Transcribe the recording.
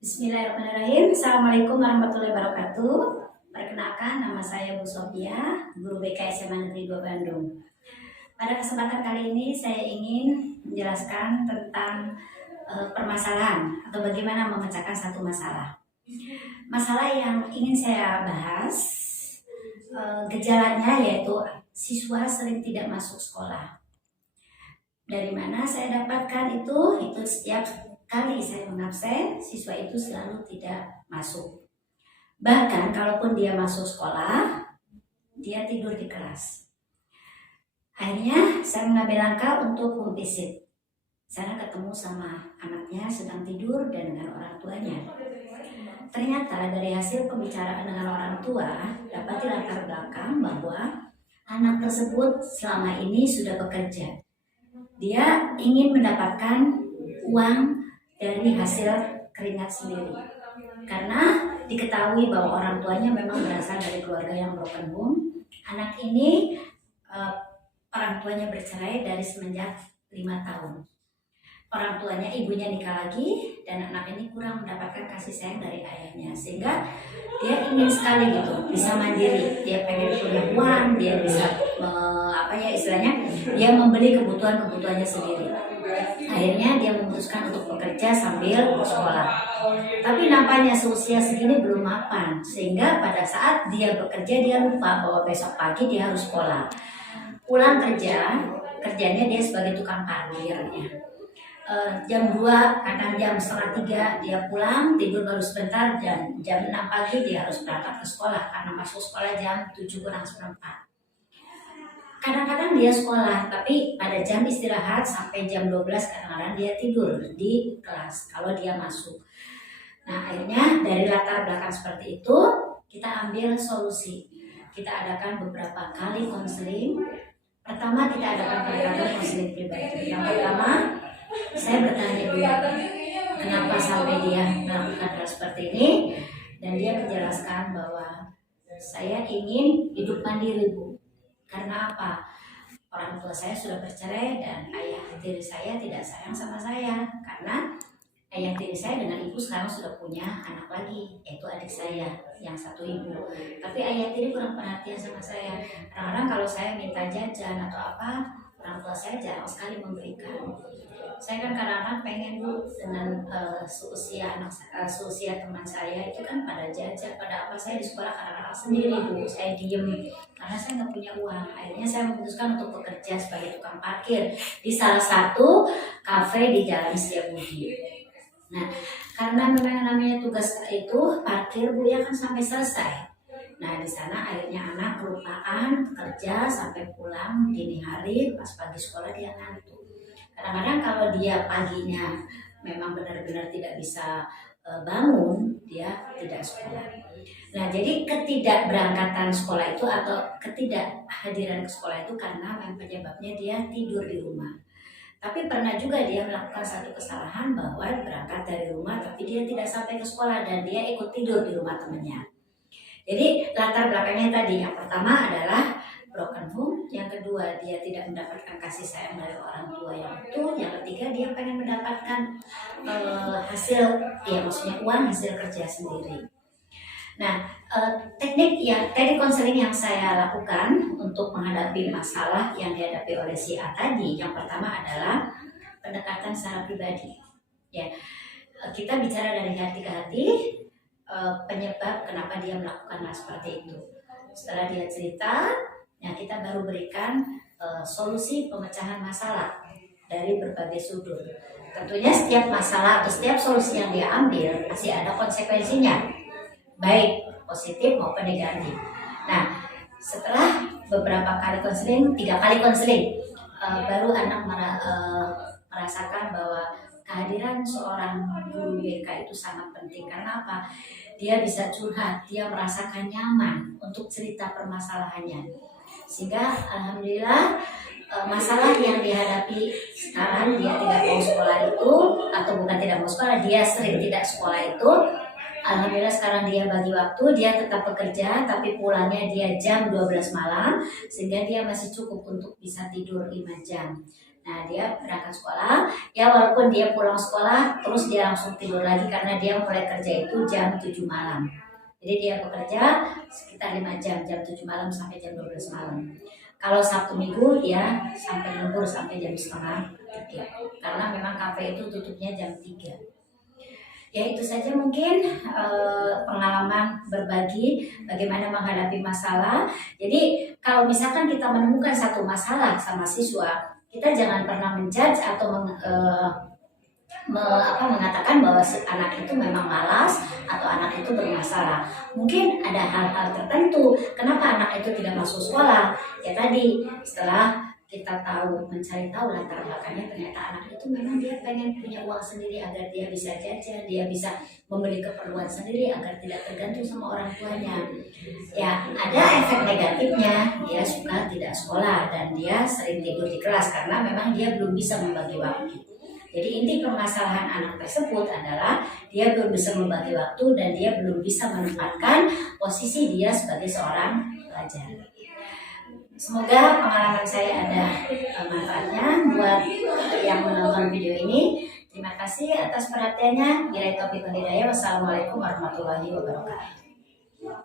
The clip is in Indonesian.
Bismillahirrahmanirrahim. Assalamualaikum warahmatullahi wabarakatuh. Perkenalkan, nama saya Bu Sofia, guru BK SMA Negeri 2 Bandung. Pada kesempatan kali ini saya ingin menjelaskan tentang permasalahan atau bagaimana memecahkan satu masalah. Masalah yang ingin saya bahas, gejalanya yaitu siswa sering tidak masuk sekolah. Dari mana saya dapatkan itu setiap kali saya mengabsen, siswa itu selalu tidak masuk. Bahkan kalaupun dia masuk sekolah, dia tidur di kelas. Akhirnya saya mengambil langkah untuk home visit. Saya ketemu sama anaknya sedang tidur dan dengan orang tuanya. Ternyata dari hasil pembicaraan dengan orang tua, dapat dilatar belakang bahwa anak tersebut selama ini sudah bekerja. Dia ingin mendapatkan uang dari hasil keringat sendiri, karena diketahui bahwa orang tuanya memang berasal dari keluarga yang broken home. Anak ini orang tuanya bercerai dari semenjak 5 tahun. Orang tuanya, ibunya nikah lagi, dan anak ini kurang mendapatkan kasih sayang dari ayahnya, sehingga dia ingin sekali gitu bisa mandiri. Dia pengen punya uang, dia bisa dia membeli kebutuhannya sendiri. Akhirnya dia memutuskan untuk bekerja sambil sekolah. Tapi nampaknya seusia segini belum mapan, sehingga pada saat dia bekerja dia lupa bahwa besok pagi dia harus sekolah. Pulang kerjanya dia sebagai tukang parkirnya. Jam 2, kadang jam setengah 3 dia pulang, tidur baru sebentar, dan jam 6 pagi dia harus berangkat ke sekolah karena masuk sekolah jam 7 kurang seperempat. Kadang-kadang dia sekolah, tapi pada jam istirahat sampai jam 12 kadang-kadang dia tidur di kelas kalau dia masuk. Nah, akhirnya dari latar belakang seperti itu, kita ambil solusi. Kita adakan beberapa kali konseling. Pertama, kita adakan pendekatan konseling pribadi. Yang pertama, saya bertanya dulu, kenapa sampai dia melakukan hal seperti ini? Dan dia menjelaskan bahwa saya ingin hidup mandiri, Bu. Karena apa? Orang tua saya sudah bercerai dan ayah tiri saya tidak sayang sama saya, karena ayah tiri saya dengan ibu sekarang sudah punya anak lagi, yaitu adik saya yang satu ibu. Tapi ayah tiri kurang perhatian sama saya. Kadang-kadang kalau saya minta jajan atau apa, orang tua saya jarang sekali memberikan. Saya kan kadang-kadang pengen Bu dengan seusia teman saya itu kan pada jajan, pada apa, saya di sekolah kadang-kadang sendiri Bu, saya diem karena saya nggak punya uang. Akhirnya saya memutuskan untuk bekerja sebagai tukang parkir di salah satu kafe di Jalan Setiabudi. Nah, karena memang namanya tugas itu parkir Bu ya kan sampai selesai. Nah, di sana akhirnya anak kelupaan kerja sampai pulang dini hari, pas pagi sekolah dia ngantuk. Kadang-kadang kalau dia paginya memang benar-benar tidak bisa bangun, dia tidak sekolah. Nah, jadi ketidakberangkatan sekolah itu atau ketidakhadiran ke sekolah itu karena penyebabnya dia tidur di rumah. Tapi pernah juga dia melakukan satu kesalahan bahwa berangkat dari rumah tapi dia tidak sampai ke sekolah dan dia ikut tidur di rumah temannya. Jadi latar belakangnya tadi, yang pertama adalah broken home, yang kedua dia tidak mendapatkan kasih sayang dari orang tua yang utuh, yang ketiga dia pengen mendapatkan hasil, ya maksudnya uang hasil kerja sendiri. Nah, teknik konseling yang saya lakukan untuk menghadapi masalah yang dihadapi oleh si A tadi, yang pertama adalah pendekatan secara pribadi. Ya, kita bicara dari hati ke hati, penyebab kenapa dia melakukan hal seperti itu. Setelah dia cerita, ya kita baru berikan solusi pemecahan masalah dari berbagai sudut. Tentunya setiap masalah atau setiap solusi yang dia ambil pasti ada konsekuensinya, baik positif maupun negatif. Nah, setelah beberapa kali konseling, 3 kali konseling, baru anak merasakan bahwa kehadiran seorang guru BK itu sangat penting. Karena apa? Dia bisa curhat, dia merasakan nyaman untuk cerita permasalahannya. Sehingga alhamdulillah masalah yang dihadapi sekarang, dia tidak mau sekolah itu, atau bukan tidak mau sekolah, dia sering tidak sekolah itu, alhamdulillah sekarang dia bagi waktu, dia tetap bekerja tapi pulangnya dia jam 12 malam, sehingga dia masih cukup untuk bisa tidur 5 jam. Nah, dia berangkat sekolah, ya walaupun dia pulang sekolah, terus dia langsung tidur lagi karena dia mulai kerja itu jam 7 malam. Jadi dia bekerja sekitar 5 jam, jam 7 malam sampai jam 12 malam. Kalau Sabtu Minggu dia sampai lembur sampai jam setengah 3. Karena memang kafe itu tutupnya jam 3. Ya itu saja mungkin pengalaman berbagi bagaimana menghadapi masalah. Jadi kalau misalkan kita menemukan satu masalah sama siswa, kita jangan pernah menjudge atau mengatakan bahwa si anak itu memang malas atau anak itu bermasalah. Mungkin ada hal-hal tertentu kenapa anak itu tidak masuk sekolah. Ya tadi setelah kita mencari tahu latar belakangnya, ternyata anak itu memang dia pengen punya uang sendiri agar dia bisa jajan, dia bisa membeli keperluan sendiri agar tidak tergantung sama orang tuanya. Ya ada efek negatifnya, dia suka tidak sekolah dan dia sering tidur di kelas karena memang dia belum bisa membagi waktu. Jadi inti permasalahan anak tersebut adalah dia belum bisa membagi waktu dan dia belum bisa menempatkan posisi dia sebagai seorang pelajar. Semoga pengalaman saya ada manfaatnya buat yang menonton video ini. Terima kasih atas perhatiannya. Bila taufiq wal hidayah. Wassalamualaikum warahmatullahi wabarakatuh.